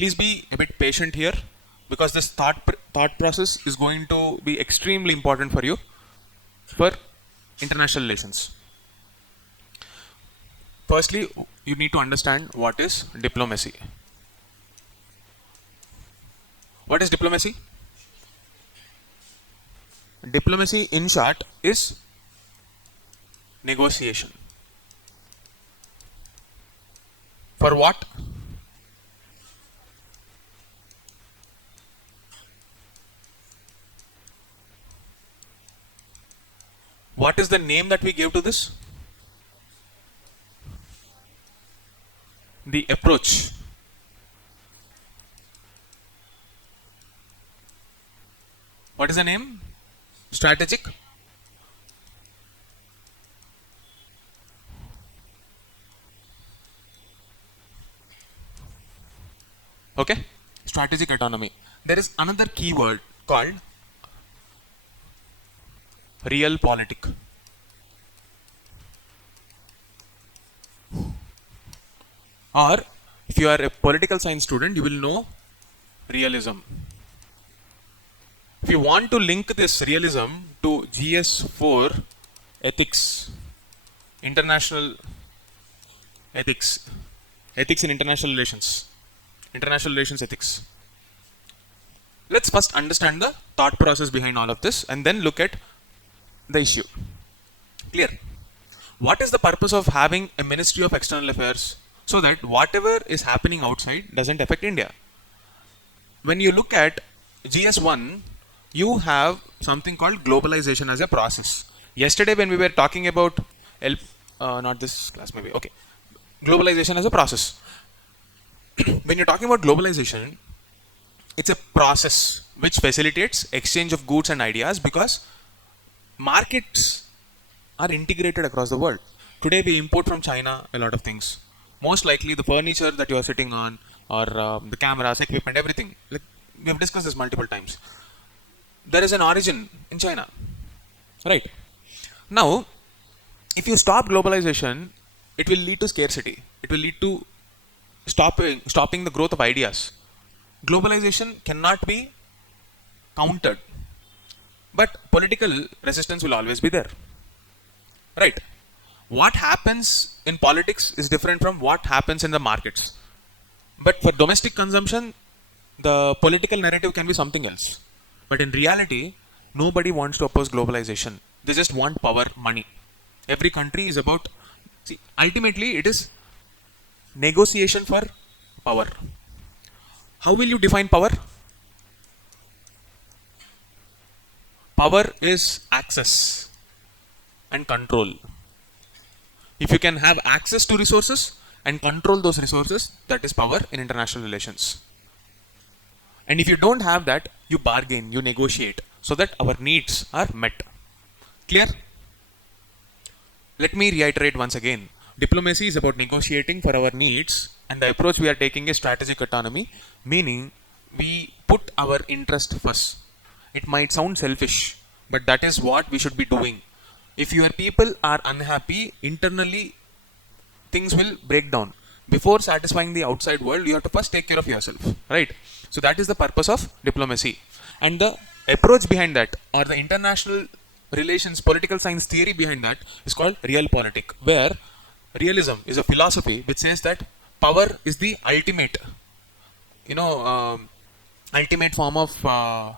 Please be a bit patient here because this thought process is going to be extremely important for you for international relations. Firstly, you need to understand what is diplomacy. What is diplomacy? Diplomacy, in short, is negotiation. For what? What is the name that we gave to this? The approach. What is the name? Strategic. Okay? Strategic autonomy. There is another keyword called realpolitik. Or if you are a political science student, you will know realism. If you want to link this realism to GS4 ethics, international ethics, ethics in international relations ethics. Let's first understand the thought process behind all of this and then look at the issue. Clear? What is the purpose of having a Ministry of External Affairs? So that whatever is happening outside doesn't affect India. When you look at GS1, you have something called globalization as a process. Yesterday when we were talking about not this class maybe, okay, globalization as a process. When you're talking about globalization, it's a process which facilitates exchange of goods and ideas because markets are integrated across the world. Today we import from China a lot of things. Most likely the furniture that you are sitting on or the cameras, equipment, everything. Like we have discussed this multiple times. There is an origin in China. Right. Now, if you stop globalization, it will lead to scarcity. It will lead to stopping the growth of ideas. Globalization cannot be countered. But political resistance will always be there. Right. What happens in politics is different from what happens in the markets. But for domestic consumption, the political narrative can be something else. But in reality, nobody wants to oppose globalization. They just want power, money. Every country is about, see, ultimately it is negotiation for power. How will you define power? Power is access and control. If you can have access to resources and control those resources, that is power in international relations. And if you don't have that, you bargain, you negotiate so that our needs are met. Clear? Let me reiterate once again. Diplomacy is about negotiating for our needs, and the approach we are taking is strategic autonomy, meaning we put our interest first. It might sound selfish, but that is what we should be doing. If your people are unhappy, internally things will break down. Before satisfying the outside world, you have to first take care of yourself, right? So that is the purpose of diplomacy. And the approach behind that, or the international relations political science theory behind that, is called realpolitik, where realism is a philosophy which says that power is the ultimate, ultimate form of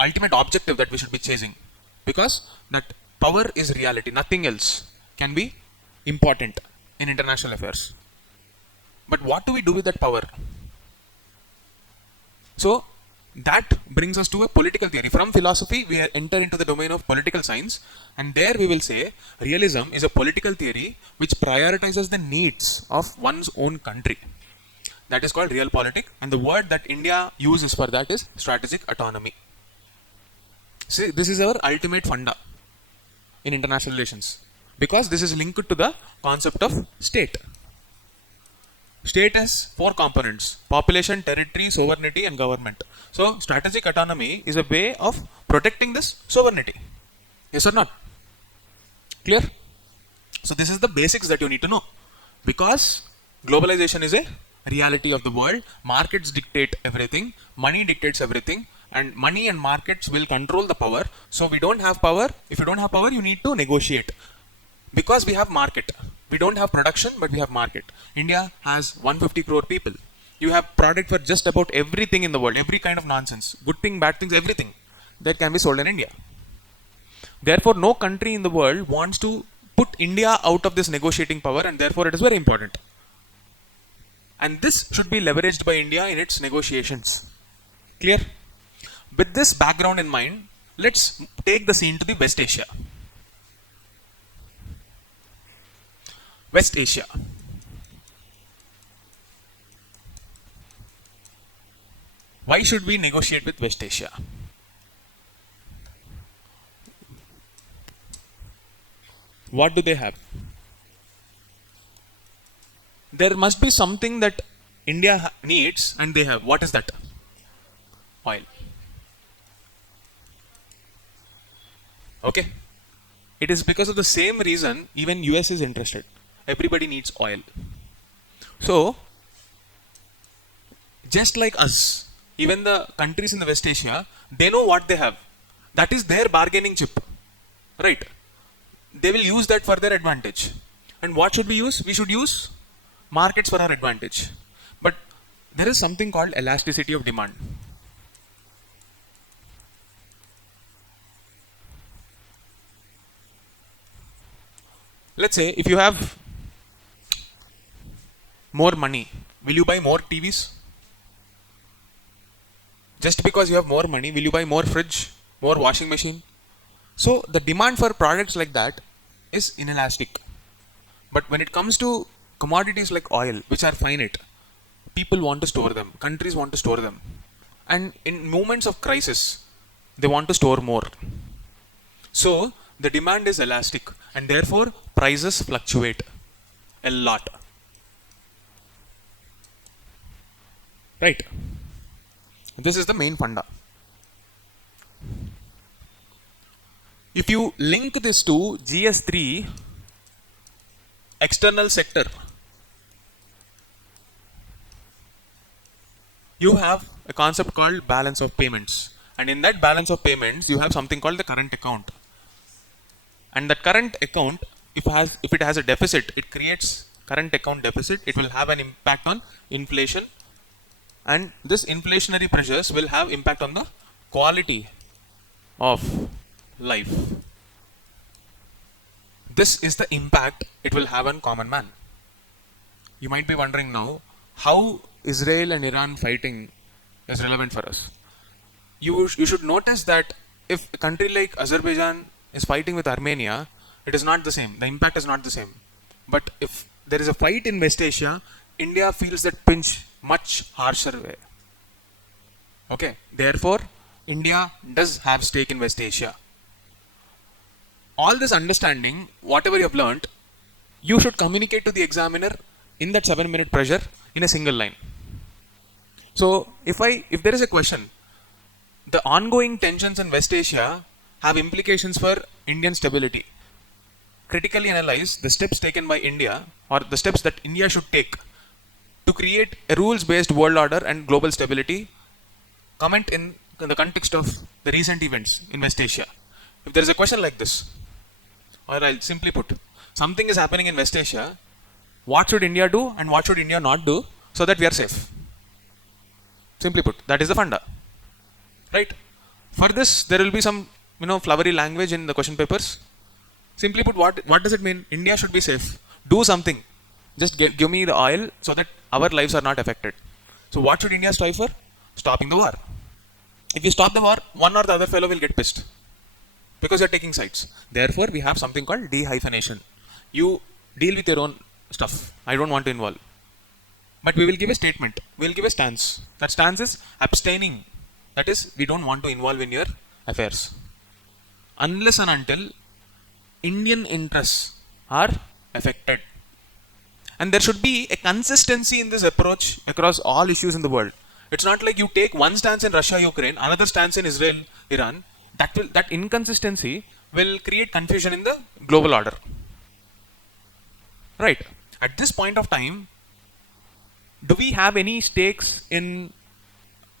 ultimate objective that we should be chasing, because that power is reality. Nothing else can be important in international affairs. But what do we do with that power? So that brings us to a political theory. From philosophy, we enter into the domain of political science, and there we will say realism is a political theory which prioritizes the needs of one's own country. That is called realpolitik, and the word that India uses for that is strategic autonomy. See, this is our ultimate funda in international relations, because this is linked to the concept of state. State has 4 components: population, territory, sovereignty, and government. So strategic autonomy is a way of protecting this sovereignty. Yes or not? Clear? So this is the basics that you need to know, because globalization is a reality of the world. Markets dictate everything, money dictates everything, and money and markets will control the power. So we don't have power. If you don't have power, you need to negotiate. Because we have market. We don't have production, but we have market. India has 150 crore people. You have product for just about everything in the world, every kind of nonsense, good thing, bad things, everything that can be sold in India. Therefore, no country in the world wants to put India out of this negotiating power, and therefore it is very important. And this should be leveraged by India in its negotiations. Clear? With this background in mind, let's take the scene to the West Asia. West Asia. Why should we negotiate with West Asia? What do they have? There must be something that India needs and they have. What is that? Oil. Okay. It is because of the same reason even US is interested. Everybody needs oil. So, just like us, even the countries in the West Asia, they know what they have. That is their bargaining chip. Right? They will use that for their advantage. And what should we use? We should use markets for our advantage. But there is something called elasticity of demand. Let's say if you have more money, will you buy more TVs? Just because you have more money, will you buy more fridge, more washing machine? So the demand for products like that is inelastic. But when it comes to commodities like oil, which are finite, people want to store them, countries want to store them. And in moments of crisis, they want to store more. So the demand is elastic and therefore prices fluctuate a lot. Right? This is the main funda. If you link this to GS3 external sector, you have a concept called balance of payments. And in that balance of payments, you have something called the current account. And that current account, if it has a deficit, it creates current account deficit. It will have an impact on inflation. And this inflationary pressures will have impact on the quality of life. This is the impact it will have on common man. You might be wondering now, how Israel and Iran fighting is relevant for us. You should notice that if a country like Azerbaijan is fighting with Armenia, it is not the same. The impact is not the same. But if there is a fight in West Asia, India feels that pinch much harsher way. Okay. Therefore, India does have stake in West Asia. All this understanding, whatever you have learnt, you should communicate to the examiner in that 7-minute pressure in a single line. So, if there is a question, the ongoing tensions in West Asia have implications for Indian stability. Critically analyze the steps taken by India or the steps that India should take to create a rules-based world order and global stability. Comment in the context of the recent events in West Asia. If there is a question like this, or I'll simply put, something is happening in West Asia, what should India do and what should India not do so that we are safe? Simply put, that is the funda. Right? For this, there will be some flowery language in the question papers. Simply put, what does it mean? India should be safe. Do something. Just give me the oil so that our lives are not affected. So what should India strive for? Stopping the war. If you stop the war, one or the other fellow will get pissed. Because you are taking sides. Therefore, we have something called dehyphenation. You deal with your own stuff. I don't want to involve. But we will give a statement. We will give a stance. That stance is abstaining. That is, we don't want to involve in your affairs. Unless and until Indian interests are affected. And there should be a consistency in this approach across all issues in the world. It's not like you take one stance in Russia, Ukraine, another stance in Israel, Iran. That inconsistency will create confusion in the global order. Right. At this point of time, do we have any stakes in,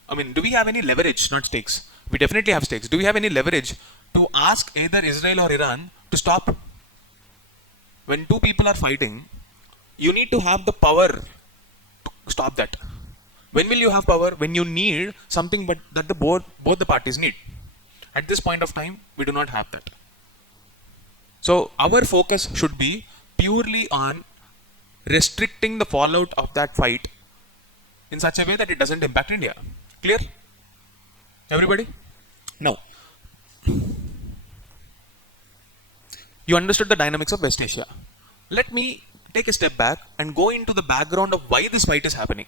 I mean, do we have any leverage, not stakes? We definitely have stakes. Do we have any leverage to ask either Israel or Iran to stop? When two people are fighting, you need to have the power to stop that. When will you have power? When you need something but that the both the parties need. At this point of time, we do not have that. So our focus should be purely on restricting the fallout of that fight in such a way that it doesn't impact India. Clear? Everybody? Now, you understood the dynamics of West Asia. Let me take a step back and go into the background of why this fight is happening.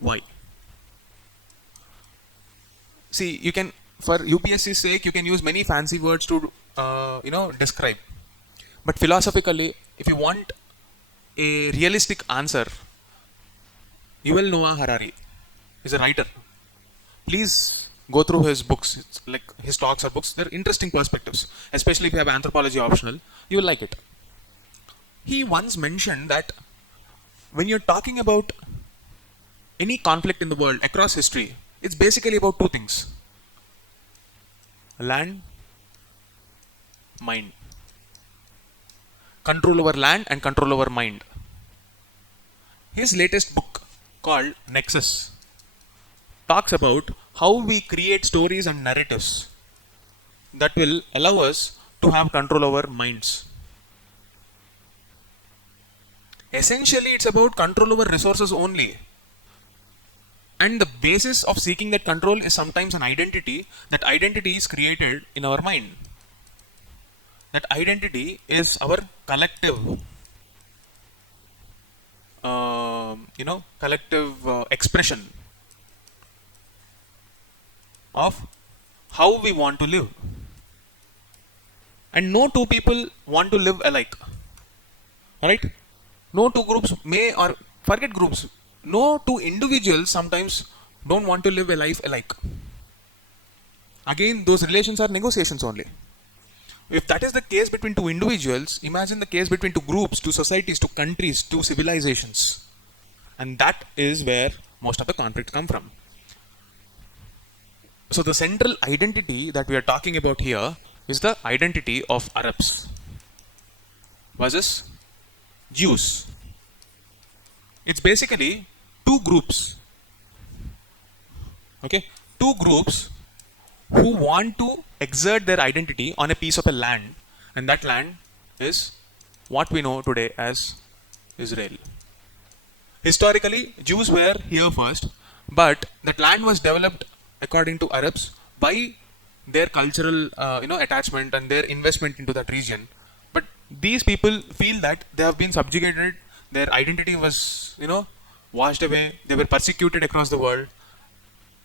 Why? See, you can, for UPSC's sake, you can use many fancy words to, describe. But philosophically, if you want a realistic answer, Yuval Noah Harari is a writer. Please go through his books, it's like his talks or books. They're interesting perspectives, especially if you have anthropology optional. You will like it. He once mentioned that when you're talking about any conflict in the world across history, it's basically about two things: land, mind. Control over land and control over mind. His latest book called Nexus talks about how we create stories and narratives that will allow us to have control over minds. Essentially, it's about control over resources only. And the basis of seeking that control is sometimes an identity. That identity is created in our mind. That identity is our collective, expression of how we want to live. And no two people want to live alike. Alright? No two groups may, or forget groups, no two individuals sometimes don't want to live a life alike. Again, those relations are negotiations only. If that is the case between two individuals, imagine the case between two groups, two societies, two countries, two civilizations. And that is where most of the conflicts come from. So the central identity that we are talking about here is the identity of Arabs versus Jews. It's basically two groups. Okay? Two groups who want to exert their identity on a piece of a land, and that land is what we know today as Israel. Historically, Jews were here first, but that land was developed according to Arabs by their cultural attachment and their investment into that region. But these people feel that they have been subjugated, their identity was washed away, they were persecuted across the world.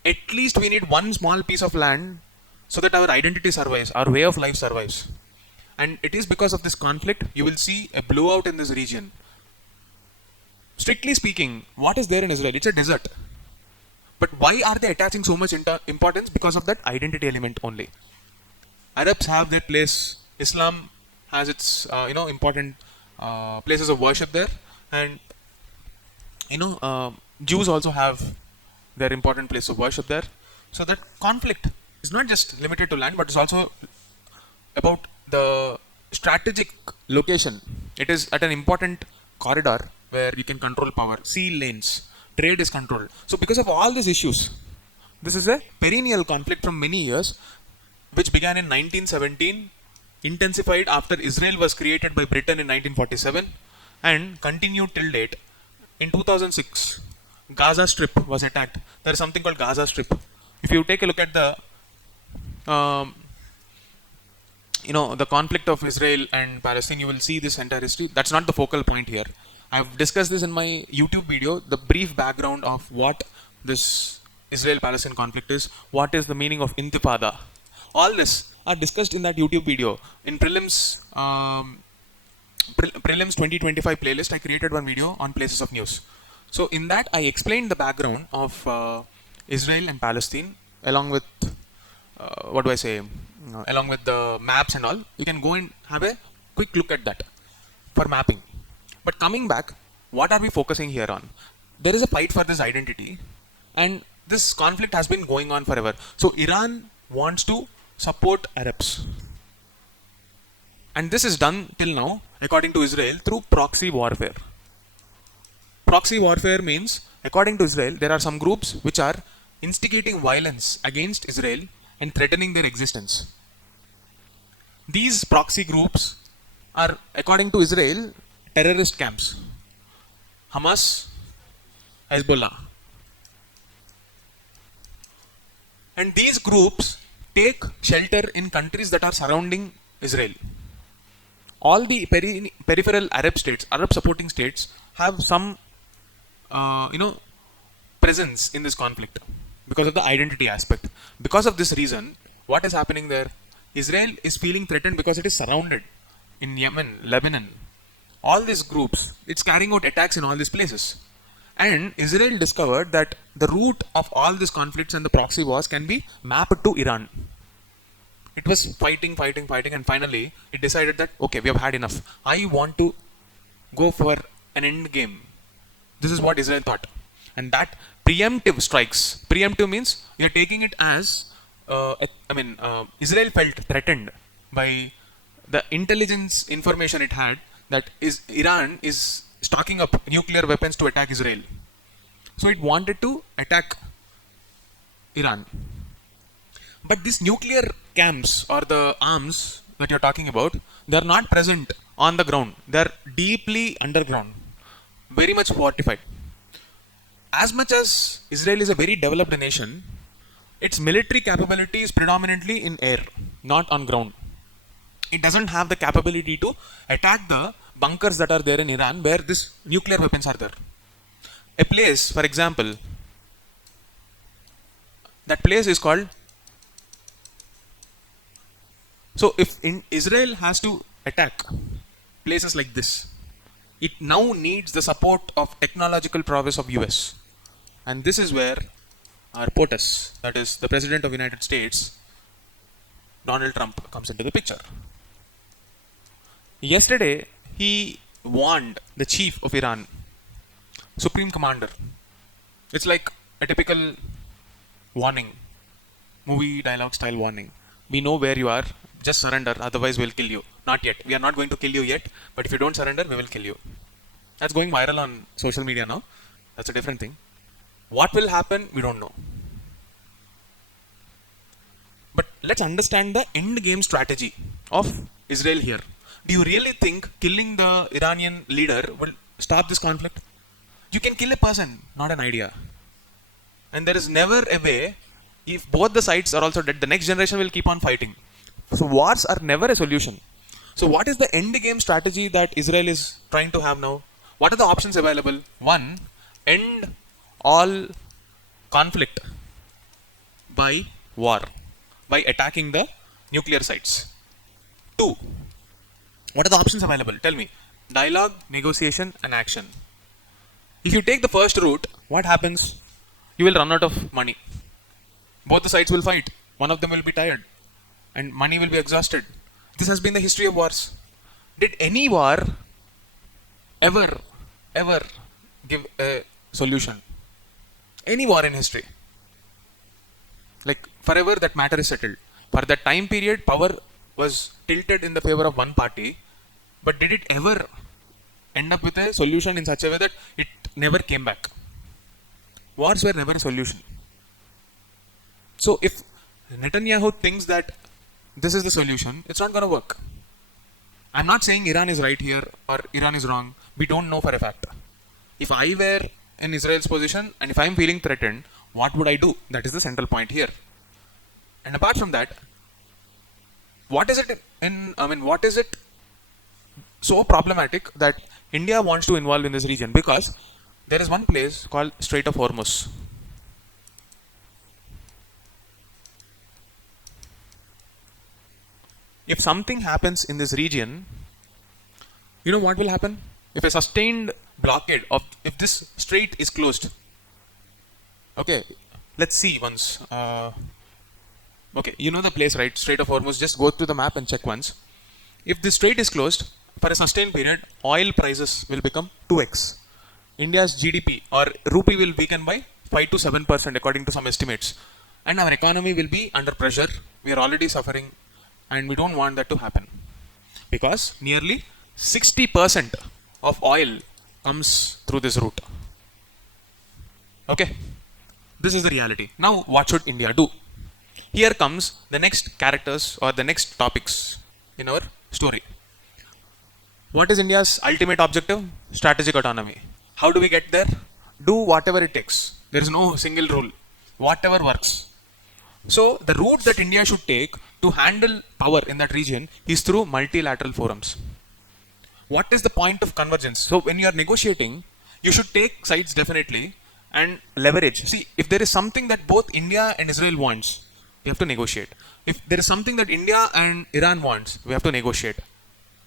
At least we need one small piece of land so that our identity survives, our way of life survives. And it is because of this conflict you will see a blowout in this region. Strictly speaking, what is there in Israel? It's a desert. But why are they attaching so much importance? Because of that identity element only. Arabs have their place. Islam has its important places of worship there, and Jews also have their important place of worship there. So that conflict is not just limited to land, but it's also about the strategic location. It is at an important corridor where you can control power, sea lanes, trade is controlled. So because of all these issues, this is a perennial conflict from many years, which began in 1917, intensified after Israel was created by Britain in 1947, and continued till date. In 2006, Gaza Strip was attacked. There is something called Gaza Strip. If you take a look at the the conflict of Israel and Palestine, you will see this entire history. That's not the focal point here. I've discussed this in my YouTube video, the brief background of what this Israel-Palestine conflict is, what is the meaning of intifada. All this are discussed in that YouTube video. In prelims 2025 playlist, I created one video on places of news. So in that, I explained the background of Israel and Palestine, along with along with the maps and all. You can go and have a quick look at that for mapping. But coming back, what are we focusing here on? There is a fight for this identity, and this conflict has been going on forever. So Iran wants to support Arabs, and this is done till now, according to Israel, through proxy warfare. Proxy warfare means, according to Israel, there are some groups which are instigating violence against Israel and threatening their existence. These proxy groups are, according to Israel, terrorist camps. Hamas, Hezbollah. And these groups take shelter in countries that are surrounding Israel. All the peripheral Arab states, Arab supporting states, have some presence in this conflict because of the identity aspect. Because of this reason, what is happening there? Israel is feeling threatened because it is surrounded in Yemen, Lebanon. All these groups, it's carrying out attacks in all these places. And Israel discovered that the root of all these conflicts and the proxy wars can be mapped to Iran. It was fighting, and finally it decided that, okay, we have had enough. I want to go for an end game. This is what Israel thought. And that preemptive strikes. Preemptive means you are taking it as, Israel felt threatened by the intelligence information it had that Iran is stocking up nuclear weapons to attack Israel. So it wanted to attack Iran. But these nuclear camps or the arms that you're talking about, they are not present on the ground. They are deeply underground, very much fortified. As much as Israel is a very developed nation, its military capability is predominantly in air, not on ground. It doesn't have the capability to attack the bunkers that are there in Iran where these nuclear weapons are there. A place, for example, that place is called. So if Israel has to attack places like this, it now needs the support of technological prowess of US. And this is where our POTUS, that is the President of the United States, Donald Trump, comes into the picture. Yesterday, he warned the chief of Iran, Supreme Commander. It's like a typical warning, movie dialogue style warning. We know where you are, just surrender, otherwise we'll kill you. Not yet. We are not going to kill you yet, but if you don't surrender, we will kill you. That's going viral on social media now. That's a different thing. What will happen, we don't know. But let's understand the endgame strategy of Israel here. Do you really think killing the Iranian leader will stop this conflict? You can kill a person, not an idea. And there is never a way, if both the sides are also dead, the next generation will keep on fighting. So wars are never a solution. So what is the end game strategy that Israel is trying to have now? What are the options available? One, end all conflict by war, by attacking the nuclear sites. Two, what are the options available? Tell me. Dialogue, negotiation, and action. If you take the first route, what happens? You will run out of money. Both the sides will fight. One of them will be tired. And money will be exhausted. This has been the history of wars. Did any war ever give a solution? Any war in history? Like forever that matter is settled. For that time period, power was tilted in the favor of one party. But did it ever end up with a solution in such a way that it never came back? Wars were never a solution. So if Netanyahu thinks that this is the solution, it's not going to work. I'm not saying Iran is right here or Iran is wrong. We don't know for a fact. If I were in Israel's position and if I'm feeling threatened, what would I do? That is the central point here. And apart from that, what is it so problematic that India wants to involve in this region? Because there is one place called Strait of Hormuz. If something happens in this region, you know what will happen? If a sustained blockade of, if this strait is closed, okay, let's see once. Okay, you know the place, right? Strait of Hormuz, just go to the map and check once. If this strait is closed, for a sustained period, oil prices will become 2x. India's GDP or rupee will weaken by 5 to 7% according to some estimates, and our economy will be under pressure. We are already suffering, and we don't want that to happen because nearly 60% of oil comes through this route. Okay, this is the reality. Now, what should India do? Here comes the next characters or the next topics in our story. What is India's ultimate objective? Strategic autonomy. How do we get there? Do whatever it takes. There is no single rule. Whatever works. So, the route that India should take to handle power in that region is through multilateral forums. What is the point of convergence? So, when you are negotiating, you should take sides definitely and leverage. See, if there is something that both India and Israel wants, we have to negotiate. If there is something that India and Iran wants, we have to negotiate.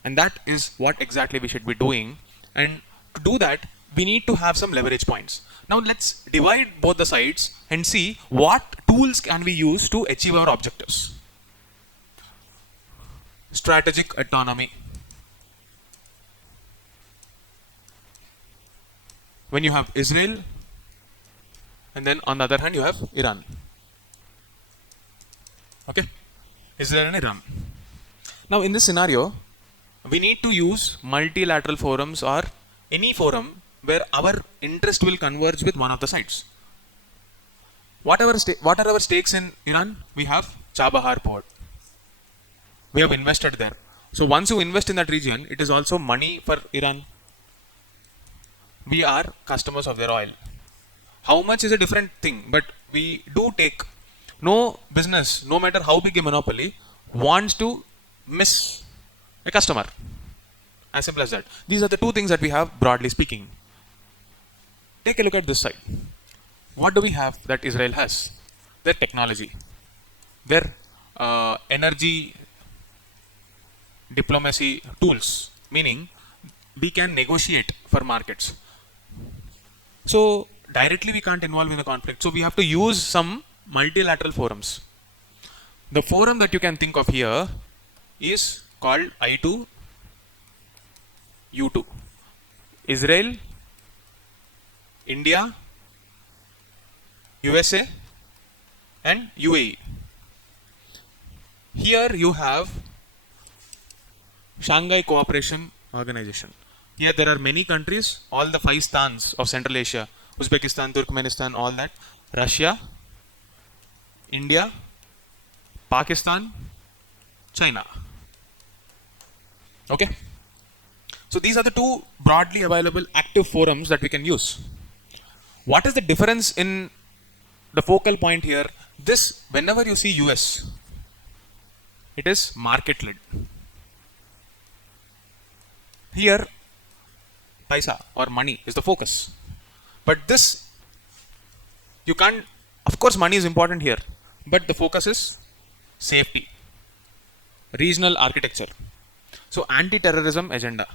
And that is what exactly we should be doing. And to do that, we need to have some leverage points. Now let's divide both the sides and see what tools can we use to achieve our objectives. Strategic autonomy. When you have Israel, and then on the other hand you have Iran. Okay, Israel and Iran. Now in this scenario, we need to use multilateral forums or any forum where our interest will converge with one of the sides. What are our stakes in Iran? We have Chabahar port. We have invested there. So once you invest in that region, it is also money for Iran. We are customers of their oil. How much is a different thing, but we do take. No business, no matter how big a monopoly, wants to miss a customer. As simple as that. These are the two things that we have, broadly speaking. Take a look at this side. What do we have that Israel has? Their technology, their energy diplomacy tools, meaning we can negotiate for markets. So directly we can't involve in the conflict. So we have to use some multilateral forums. The forum that you can think of here is called I2 U2. Israel, India, USA and UAE. Here you have Shanghai Cooperation Organization. Here there are many countries, all the 5 stans of Central Asia, Uzbekistan, Turkmenistan, all that, Russia, India, Pakistan, China. Okay. So these are the two broadly available active forums that we can use. What is the difference in the focal point here? This, whenever you see US, it is market led. Here, paisa or money is the focus. But this, you can't, of course money is important here, but the focus is safety, regional architecture. So anti-terrorism agenda.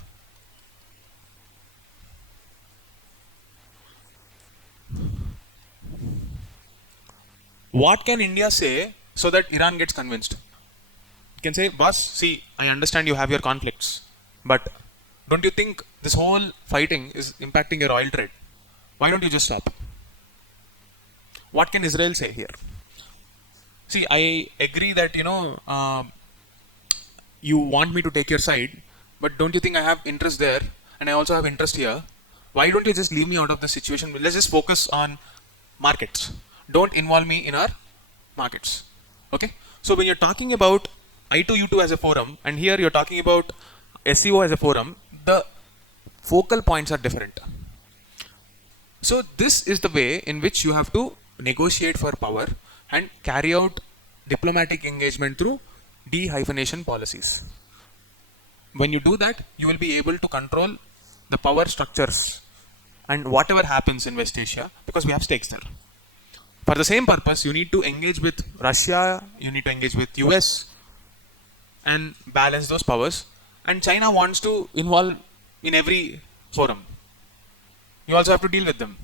What can India say so that Iran gets convinced? You can say, boss, see, I understand you have your conflicts, but don't you think this whole fighting is impacting your oil trade? Why don't you just stop? What can Israel say here? See, I agree that, you want me to take your side, but don't you think I have interest there and I also have interest here? Why don't you just leave me out of the situation? Let's just focus on markets. Don't involve me in our markets. Okay? So when you're talking about I2U2 as a forum, and here you're talking about SEO as a forum, the focal points are different. So this is the way in which you have to negotiate for power and carry out diplomatic engagement through de-hyphenation policies. When you do that, you will be able to control the power structures and whatever happens in West Asia, because we have stakes there. For the same purpose, you need to engage with Russia, you need to engage with US and balance those powers. And China wants to involve in every forum. You also have to deal with them,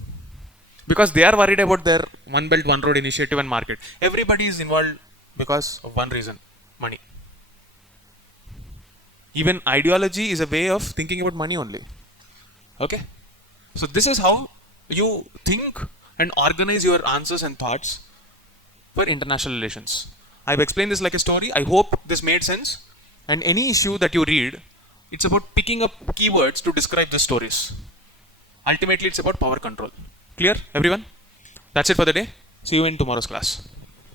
because they are worried about their One Belt, One Road initiative and market. Everybody is involved because of one reason, money. Even ideology is a way of thinking about money only. Okay? So this is how you think and organize your answers and thoughts for international relations. I've explained this like a story. I hope this made sense. And any issue that you read, it's about picking up keywords to describe the stories. Ultimately, it's about power control. Clear, everyone? That's it for the day. See you in tomorrow's class.